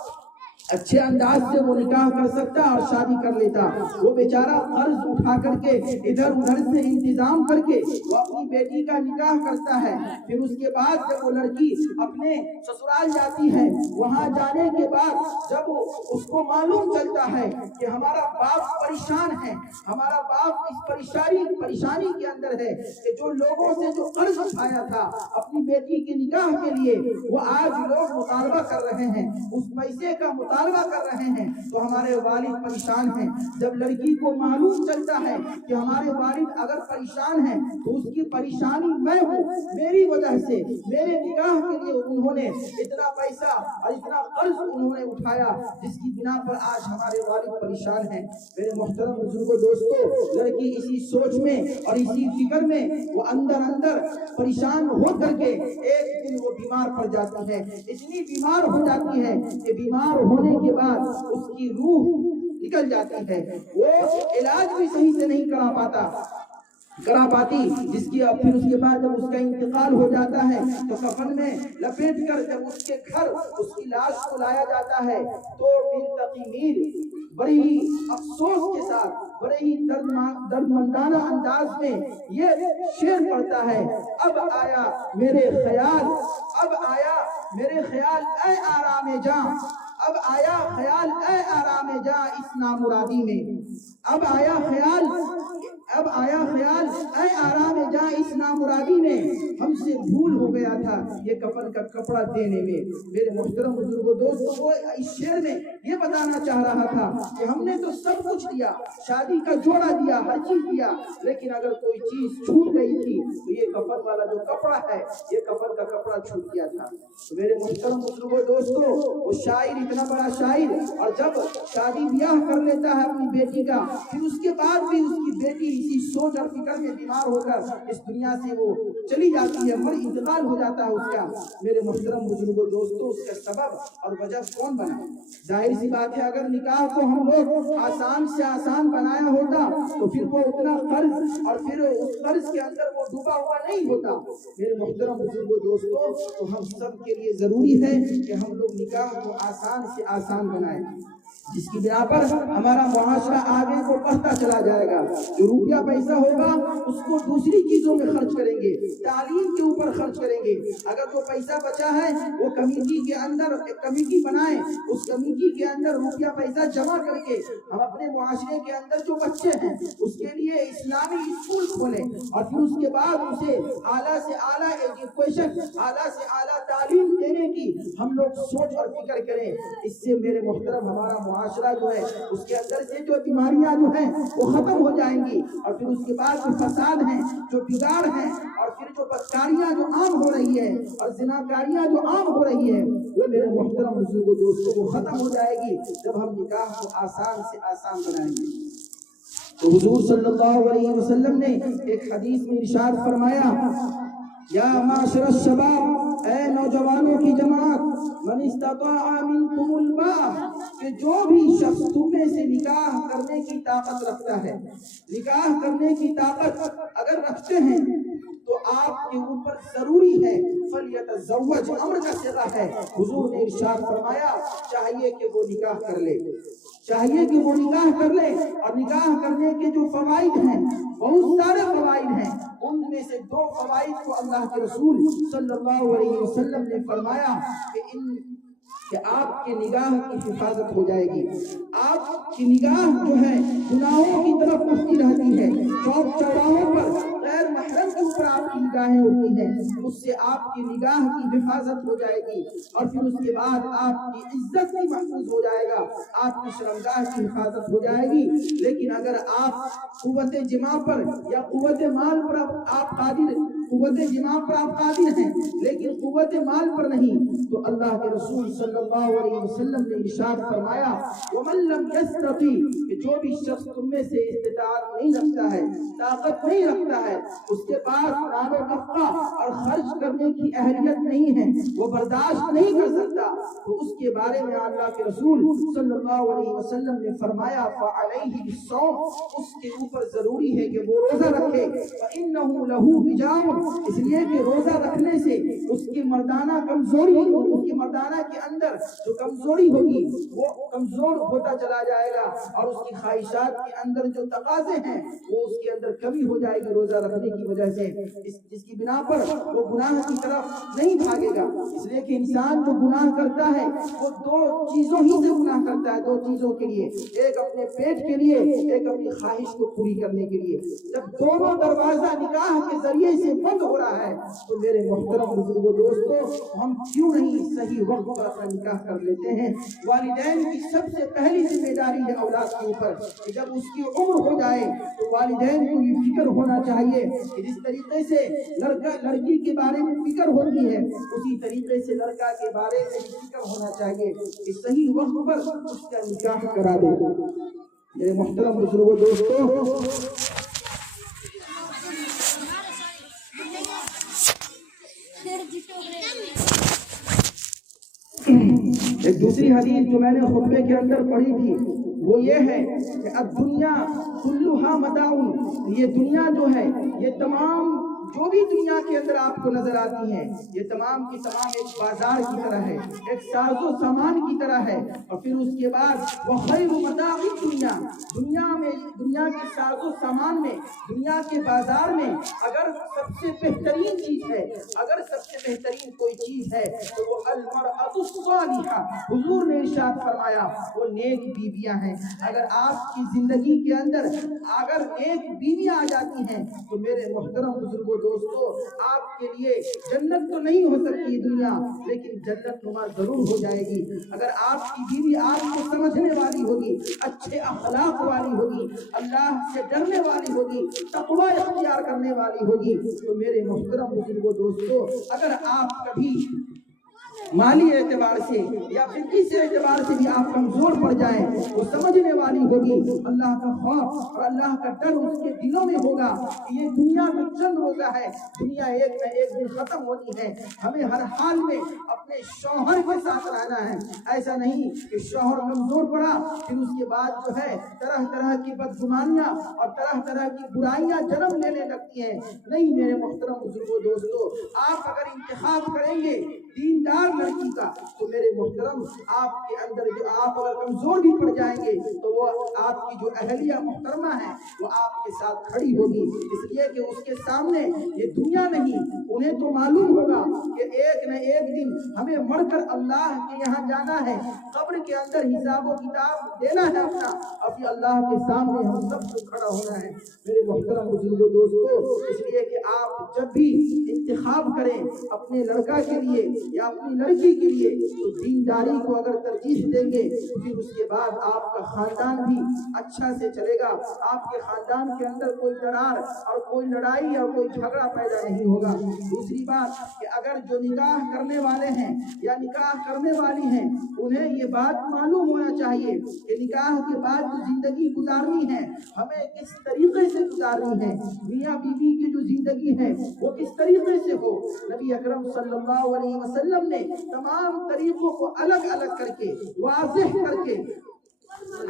اچھے انداز سے وہ نکاح کر سکتا اور شادی کر لیتا۔ وہ بیچارہ قرض اٹھا کر کے ادھر ادھر سے انتظام کر کے وہ اپنی بیٹی کا نکاح کرتا ہے، پھر اس کے بعد جب وہ لڑکی اپنے سسرال جاتی ہے، وہاں جانے کے بعد جب اس کو معلوم چلتا ہے کہ ہمارا باپ پریشان ہے، ہمارا باپ اس پریشانی کے اندر ہے کہ جو لوگوں سے جو قرض اٹھایا تھا اپنی بیٹی کے نکاح کے لیے، وہ آج لوگ مطالبہ کر رہے ہیں، اس پیسے کا مطالبہ کر رہے ہیں، تو ہمارے والد پریشان ہیں۔ جب لڑکی کو معلوم چلتا ہے کہ ہمارے والد اگر پریشان ہیں تو اس کی پریشانی میں ہوں، میری وجہ سے میرے نکاح کے لیے انہوں نے اتنا پیسہ اور اتنا قرض انہوں نے اٹھایا، جس کی بنا پر آج ہمارے والد پریشان ہیں۔ میرے محترم بزرگوں دوستو، لڑکی اسی سوچ میں اور اسی فکر میں وہ اندر پریشان ہو کر کے ایک دن وہ بیمار پڑ جاتی ہے، اتنی بیمار ہو جاتی ہے کہ بیمار ہونے کے بعد اس کی روح نکل جاتی ہے، وہ علاج بھی صحیح سے نہیں کرا پاتی، جس کی پھر اس کے بعد جب اس کا انتقال ہو جاتا ہے تو کفن میں لپیٹ کر جب اس کے گھر اس کی لاش کو لایا جاتا ہے تو میر تقی میر بڑے ہی افسوس کے ساتھ بڑے ہی دردمندانہ انداز میں یہ شعر پڑھتا ہے، اب آیا میرے خیال اے آرام جاں، اب آیا خیال اے آرام جاں اس نامرادی میں، اب آیا خیال اے آرام جاں اس نامرادی میں، ہم سے بھول ہو گیا تھا یہ کفن کا کپڑا دینے میں۔ میرے محترم بزرگوں دوستوں، وہ اس شعر میں یہ بتانا چاہ رہا تھا کہ ہم نے تو سب کچھ دیا، شادی کا جوڑا دیا، ہر چیز دیا، لیکن اگر کوئی چیز چھوٹ گئی تھی تو یہ کفن والا جو کپڑا ہے، یہ کفن کا کپڑا چھوٹ گیا تھا۔ تو میرے محترم بزرگوں دوستوں، وہ شاعر اتنا بڑا شاعر، اور جب شادی بیاہ کر لیتا ہے اپنی بیٹی کا، پھر اس کے بعد بھی اس کی بیٹی اسی سوچ اور فکر میں بیمار ہو کر اس دنیا سے وہ چلی جاتی ہے، انتقال ہو جاتا ہے اس کا۔ میرے محترم بزرگوں دوستوں، اس کا سبب اور وجہ کون بنا؟ ظاہر سی بات ہے، اگر نکاح کو ہم لوگ آسان سے آسان بنایا ہوتا تو پھر وہ اتنا قرض اور پھر اس قرض کے اندر وہ ڈوبا ہوا نہیں ہوتا۔ میرے محترم بزرگوں دوستوں، تو ہم سب کے لیے ضروری ہے کہ ہم لوگ نکاح کو آسان سے آسان بنائیں، جس کی بنا پر ہمارا معاشرہ آگے کو بڑھتا چلا جائے گا۔ جو روپیہ پیسہ ہوگا اس کو دوسری چیزوں میں خرچ کریں گے، تعلیم کے اوپر خرچ کریں گے۔ اگر جو پیسہ بچا ہے وہ کمیٹی کے اندر ایک کمیٹی بنائیں، اس کمیٹی کے اندر روپیہ پیسہ جمع کر کے ہم اپنے معاشرے کے اندر جو بچے ہیں اس کے لیے اسلامی اسکول کھولیں، اور پھر اس کے بعد اسے اعلیٰ سے اعلیٰ ایجوکیشن، اعلیٰ سے اعلیٰ تعلیم دینے کی ہم لوگ سوچ اور فکر کریں۔ اس سے میرے محترم ہمارا معاشرہ جو ہے اس کے اندر سے جو بیماریاں جو ہیں وہ ختم ہو جائیں گی، اور پھر اس کے بعد جو فساد ہیں، جو بگاڑ ہیں، اور پھر جو بدکاریاں جو عام ہو رہی ہے اور زناکاریاں جو عام ہو رہی ہے، وہ میرے محترم بزرگوں دوستوں وہ ختم ہو جائے گی جب ہم نکاح کو آسان سے آسان بنائیں گے۔ تو حضور صلی اللہ علیہ وسلم نے ایک حدیث میں ارشاد فرمایا، یا معاشر الشباب، اے نوجوانوں کی جماعت، من استطاع منکم الباء، کہ جو بھی شخص تم میں سے نکاح کرنے کی طاقت رکھتا ہے، نکاح کرنے کی طاقت اگر رکھتے ہیں تو آپ کے اوپر ضروری ہے فلیتزوج، امر کا صیغہ ہے۔ حضور نے ارشاد فرمایا چاہیے کہ وہ نکاح کر لے، چاہیے کہ وہ نکاح کر لے، اور نکاح کرنے کے جو فوائد ہیں بہت سارے فوائد ہیں، ان میں سے 2 فوائد کو اللہ کے رسول صلی اللہ علیہ وسلم نے فرمایا کہ آپ کے نگاہ کی حفاظت ہو جائے گی، آپ کی نگاہ جو ہے گناہوں کی طرف اٹھتی رہتی ہے، چوک چوراہوں پر غیر محرم کے اوپر آپ کی نگاہیں اٹھتی ہیں، اس سے آپ کی نگاہ کی حفاظت ہو جائے گی، اور پھر اس کے بعد آپ کی عزت بھی محفوظ ہو جائے گا، آپ کی شرمگاہ کی حفاظت ہو جائے گی۔ لیکن اگر آپ قوت جماع پر یا قوت مال پر آپ قادر ہیں لیکن قوت مال پر نہیں، تو اللہ کے رسول صلی اللہ علیہ وسلم نے ارشاد فرمایا، وَمَن لَّمْ يَسْتَطِعْ، کہ جو بھی شخص تم میں سے استطاعت نہیں رکھتا ہے، طاقت نہیں رکھتا ہے، اس کے پاس مال و نفقہ اور خرچ کرنے کی اہلیت نہیں ہے، وہ برداشت نہیں کر سکتا، تو اس کے بارے میں اللہ کے رسول صلی اللہ علیہ وسلم نے فرمایا، فَعَلَيْهِ بِالصَّوْمِ، اس کے اوپر ضروری ہے کہ وہ روزہ رکھے، فَإِنَّهُ لَهُ وِجَاءٌ، اس لیے کہ روزہ رکھنے سے اس کی مردانہ کمزوری، اس کی مردانہ کے اندر جو کمزوری ہوگی وہ کمزور ہوتا چلا جائے گا، اور اس کی خواہشات کے اندر جو تقاضے ہیں وہ اس کے اندر کمی ہو جائے گی روزہ رکھنے کی وجہ سے، جس کی بنا پر وہ گناہ کی طرف نہیں بھاگے گا۔ اس لیے کہ انسان جو گناہ کرتا ہے وہ 2 چیزوں ہی سے گناہ کرتا ہے، 2 چیزوں کے لیے، ایک اپنے پیٹ کے لیے، ایک اپنی خواہش کو پوری کرنے کے لیے۔ جب دونوں دروازہ نکاح کے ذریعے سے بند ہو رہا ہے تو میرے محترم بزرگوں دوستوں، ہم کیوں نہیں صحیح وقت پر اپنا نکاح کر لیتے ہیں؟ والدین کی سب سے پہلی ذمہ داری ہے اولاد کے اوپر کہ جب اس کی عمر ہو جائے تو والدین کو یہ فکر ہونا چاہیے کہ جس طریقے سے لڑکی کے بارے میں فکر ہوتی ہے اسی طریقے سے لڑکا کے بارے میں فکر ہونا چاہیے کہ صحیح وقت پر اس کا نکاح کرا دے۔ میرے محترم بزرگوں دوستوں، ایک دوسری حدیث جو میں نے خطبے کے اندر پڑھی تھی وہ یہ ہے کہ الدنیا کلھا متاع، یہ دنیا جو ہے یہ تمام جو بھی دنیا کے اندر آپ کو نظر آتی ہیں یہ تمام کی تمام ایک بازار کی طرح ہے، ایک ساز و سامان کی طرح ہے۔ اور پھر اس کے بعد وَخَيْرُ مَتَاعِ الدُّنْيَا، دنیا کے ساز و سامان میں، دنیا کے بازار میں اگر سب سے بہترین چیز ہے، اگر سب سے بہترین کوئی چیز ہے تو وہ المرأۃ الصالحہ، حضور نے ارشاد فرمایا وہ نیک بیویاں ہیں۔ اگر آپ کی زندگی کے اندر اگر نیک بیویاں آ جاتی ہیں تو میرے محترم بزرگوں دوستو، آپ کے لیے جنت تو نہیں ہو سکتی دنیا، لیکن جنت نما ضرور ہو جائے گی۔ اگر آپ کی بیوی آپ کو سمجھنے والی ہوگی، اچھے اخلاق والی ہوگی، اللہ سے ڈرنے والی ہوگی، تقوی اختیار کرنے والی ہوگی، تو میرے محترم بزرگوں دوستو، اگر آپ کبھی مالی اعتبار سے یا پھر کسی اعتبار سے بھی آپ کمزور پڑ جائیں، وہ سمجھنے والی ہوگی، اللہ کا خوف اور اللہ کا ڈر اس کے دلوں میں ہوگا کہ یہ دنیا میں چند روزہ ہے، دنیا ایک نہ ایک دن ختم ہونی ہے، ہمیں ہر حال میں اپنے شوہر کے ساتھ رہنا ہے۔ ایسا نہیں کہ شوہر کمزور پڑا پھر اس کے بعد جو ہے طرح طرح کی بدگمانیاں اور طرح طرح کی برائیاں جنم لینے لگتی ہیں۔ نہیں میرے محترم بزرگوں دوستو، آپ اگر انتخاب کریں گے دیندار لڑکی کا تو میرے محترم آپ کے اندر جو آپ اگر کمزور بھی پڑ جائیں گے تو وہ آپ کی جو اہلیہ محترمہ ہے وہ آپ کے ساتھ کھڑی ہوگی، اس لیے کہ اس کے سامنے یہ دنیا نہیں، انہیں تو معلوم ہوگا کہ ایک نہ ایک دن ہمیں مر کر اللہ کے یہاں جانا ہے، قبر کے اندر حساب و کتاب دینا ہے اپنا، اور پھر اللہ کے سامنے ہم سب کو کھڑا ہونا ہے۔ میرے محترم بزرگوں دوستو، اس لیے کہ آپ جب بھی انتخاب کریں اپنے لڑکا کے لیے یا اپنی لڑکی کے لیے تو دینداری کو اگر ترجیح دیں گے پھر اس کے بعد آپ کا خاندان بھی اچھا سے چلے گا، آپ کے خاندان کے اندر کوئی درار اور کوئی لڑائی اور کوئی جھگڑا پیدا نہیں ہوگا۔ دوسری بات کہ اگر جو نکاح کرنے والے ہیں یا نکاح کرنے والی ہیں انہیں یہ بات معلوم ہونا چاہیے کہ نکاح کے بعد جو زندگی گزارنی ہے ہمیں کس طریقے سے گزارنی ہے، میاں بیوی کی جو زندگی ہے وہ کس طریقے سے ہو۔ نبی اکرم صلی اللہ علیہ وسلم نے تمام طریقوں کو الگ الگ کر کے واضح کر کے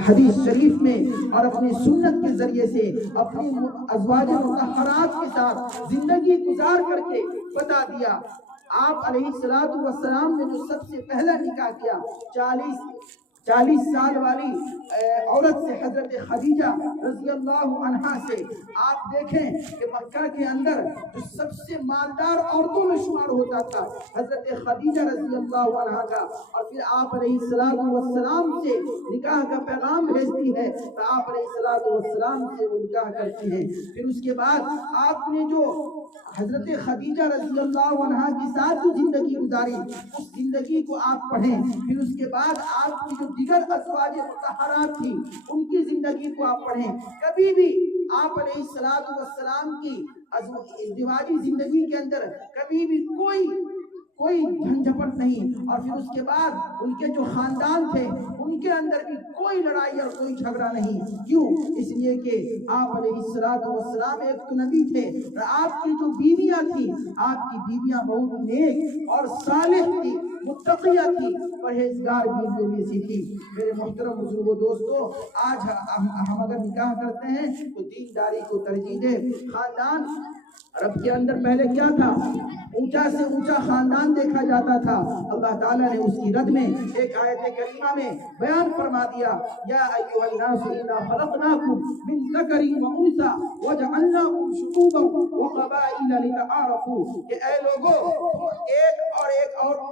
حدیث شریف میں اور اپنی سنت کے ذریعے سے اپنی ازواج مطہرات کے ساتھ زندگی گزار کر کے بتا دیا۔ آپ علیہ السلام نے جو سب سے پہلا نکاح کیا 40 سال والی عورت سے، حضرت خدیجہ رضی اللہ عنہا سے، آپ دیکھیں کہ مکہ کے اندر جو سب سے مالدار عورتوں میں شمار ہوتا تھا حضرت خدیجہ رضی اللہ عنہا کا، اور پھر آپ علیہ السلام سے نکاح کا پیغام بھیجتی ہے تو آپ علیہ السلام سے وہ نکاح کرتی ہیں۔ پھر اس کے بعد آپ نے جو حضرت خدیجہ رضی اللہ عنہا کے ساتھ جو زندگی گزاری اس زندگی کو آپ پڑھیں، پھر اس کے بعد آپ کی جو دیگر ازواج مطہرات تھی ان کی زندگی کو آپ پڑھیں۔ کبھی بھی آپ علیہ السلام کی ازدواجی زندگی کے اندر کبھی بھی کوئی جھنجھپٹ نہیں، اور پھر اس کے بعد ان کے جو خاندان تھے ان کے اندر بھی کوئی لڑائی اور کوئی جھگڑا نہیں۔ کیوں؟ اس لیے کہ آپ علیہ السلام ایک تو نبی تھے، اور آپ کی جو بیویاں تھیں آپ کی بیویاں بہت نیک اور صالح تھی، متقیہ تھی، پرہیزگار بیویوں میں سے تھی۔ میرے محترم بزرگوں دوستو، آج ہم اگر نکاح کرتے ہیں تو دینداری کو ترجیح دیں۔ خاندان عرب کے اندر پہلے کیا تھا؟ اونچا سے اونچا خاندان دیکھا جاتا تھا۔ اللہ تعالیٰ نے اس کی رد میں ایک آیت کریمہ میں بیان فرما دیا، یا ایھا الناس انا خلقناکم من ذکر و انثی وجعلناکم شعوبا وقبائل لتعارفوا، کہ اے لوگو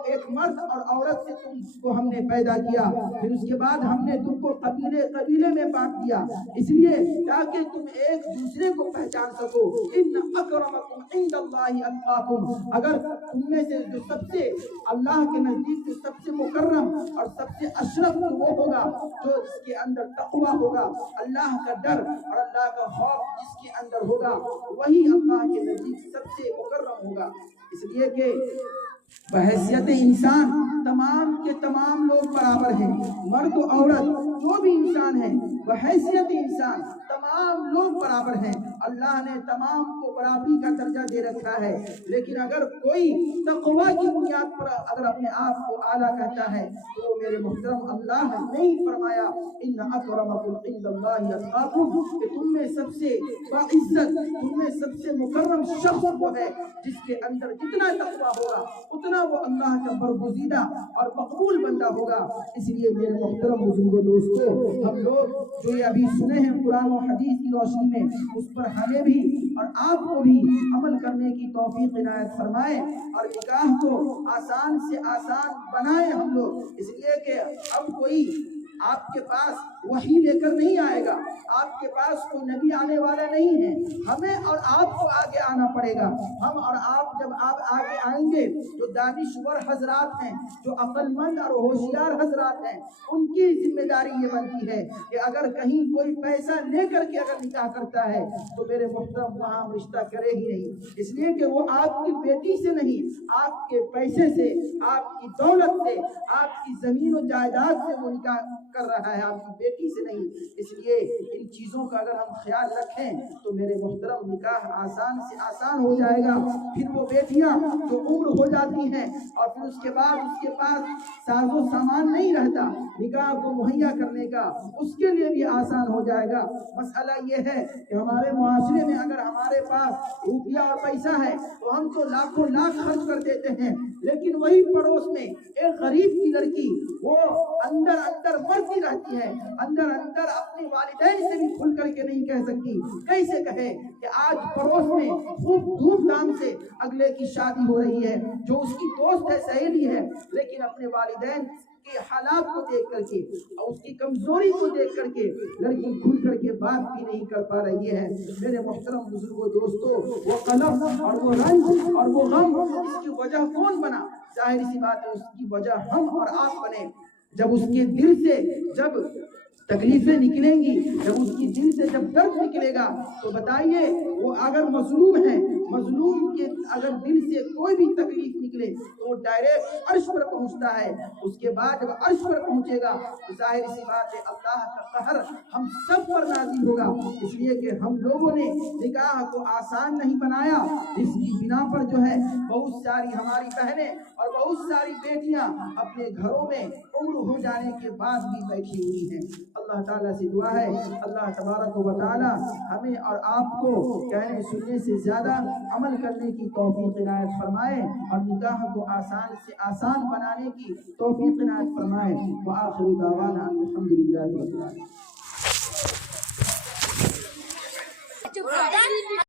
ایک مرد اور عورت سے تم کو ہم نے پیدا کیا، پھر اس کے بعد ہم نے تم کو قبیلے میں بانٹ دیا، اس لیے تاکہ تم ایک دوسرے کو پہچان سکو۔ ان اکرمکم عند اللہ اتقاکم، اگر تم میں سے جو سب سے اللہ کے نزدیک جو سب سے مکرم اور سب سے اشرف وہ ہوگا جو اس کے اندر تقوی ہوگا، اللہ کا ڈر اور اللہ کا خوف جس کے اندر ہوگا وہی اللہ کے نزدیک سب سے مکرم ہوگا۔ اس لیے کہ بحیثیت انسان تمام کے تمام لوگ برابر ہیں، مرد و عورت جو بھی انسان ہیں، بحیثیت انسان تمام لوگ برابر ہیں، اللہ نے تمام کو برابری کا درجہ دے رکھا ہے، لیکن اگر کوئی تقوی کی بنیاد پر اگر اپنے آپ کو اعلیٰ کہتا ہے تو میرے محترم اللہ نے ہی فرمایا ان اکرمکم عند اللہ اتقاکم، کہ تم میں سب سے باعزت، تم میں سب سے مکرم شخص وہ ہے جس کے اندر جتنا تقوی ہوگا اتنا وہ اللہ کا برگزیدہ اور مقبول بندہ ہوگا۔ اس لیے میرے محترم بزرگوں دوستو، ہم لوگ جو یہ ابھی سنے ہیں قرآن و حدیث کی روشنی میں، اس پر ہمیں بھی اور آپ کو بھی عمل کرنے کی توفیق عنایت فرمائے اور نکاح کو آسان سے آسان بنائیں ہم لوگ، اس لیے کہ اب کوئی آپ کے پاس وحی لے کر نہیں آئے گا، آپ کے پاس کوئی نبی آنے والا نہیں ہے، ہمیں اور آپ کو آگے آنا پڑے گا۔ ہم اور آپ جب آپ آگے آئیں گے، جو دانشور حضرات ہیں، جو عقل مند اور ہوشیار حضرات ہیں، ان کی ذمہ داری یہ بنتی ہے کہ اگر کہیں کوئی پیسہ لے کر کے اگر نکاح کرتا ہے تو میرے محترم وہاں ہم رشتہ کرے ہی نہیں، اس لیے کہ وہ آپ کی بیٹی سے نہیں، آپ کے پیسے سے، آپ کی دولت سے، آپ کی زمین و جائیداد سے وہ نکاح کر رہا ہے، آپ کی بیٹی سے نہیں۔ اس لیے ان چیزوں کا اگر ہم خیال رکھیں تو میرے محترم نکاح آسان سے آسان ہو جائے گا۔ پھر وہ بیٹیاں جو عمر ہو جاتی ہیں اور پھر اس کے بعد اس کے پاس ساز و سامان نہیں رہتا نکاح کو مہیا کرنے کا، اس کے لیے بھی آسان ہو جائے گا۔ مسئلہ یہ ہے کہ ہمارے معاشرے میں اگر ہمارے پاس روپیہ اور پیسہ ہے تو ہم تو لاکھوں لاکھ خرچ کر دیتے ہیں، لیکن وہی پڑوس میں ایک غریب کی لڑکی وہ اندر اندر مرتی رہتی ہے، اندر اندر اپنے والدین سے بھی کھل کر کے نہیں کہہ سکتی، کیسے کہے کہ آج پڑوس میں خوب دھوم دھام سے اگلے کی شادی ہو رہی ہے، جو اس کی دوست ہے، سہیلی ہے، لیکن اپنے والدین کے حالات کو دیکھ کر کے اور اس کی کمزوری کو دیکھ کر کے لڑکی کھل کر کے بات بھی نہیں کر پا رہی ہے۔ میرے محترم بزرگوں دوستو، وہ قلم اور وہ رنج اور وہ غم، اس کی وجہ کون بنا؟ ظاہر سی بات ہے اس کی وجہ ہم اور آپ بنے۔ جب اس کے دل سے جب تکلیفیں نکلیں گی، جب اس کی دل سے جب درد نکلے گا تو بتائیے وہ اگر مظلوم ہے، مظلوم کے اگر دل سے کوئی بھی تکلیف نکلے تو وہ ڈائریکٹ عرش پر پہنچتا ہے، اس کے بعد جب عرش پر پہنچے گا تو ظاہر سی بات ہے اللہ کا قہر ہم سب پر نازل ہوگا۔ اس لیے کہ ہم لوگوں نے نکاح کو آسان نہیں بنایا، اس کی بنا پر جو ہے بہت ساری ہماری بہنیں اور بہت ساری بیٹیاں اپنے گھروں میں عمر ہو جانے کے بعد بھی بیٹھی ہوئی ہیں۔ اللہ تعالیٰ سے دعا ہے اللہ تبارک و تعالیٰ ہمیں اور آپ کو کہنے سننے سے زیادہ عمل کرنے کی توفیق عنایت فرمائے اور نکاح کو آسان سے آسان بنانے کی توفیق عنایت فرمائے۔ وآخر دعوانا الحمدللہ رب العالمین۔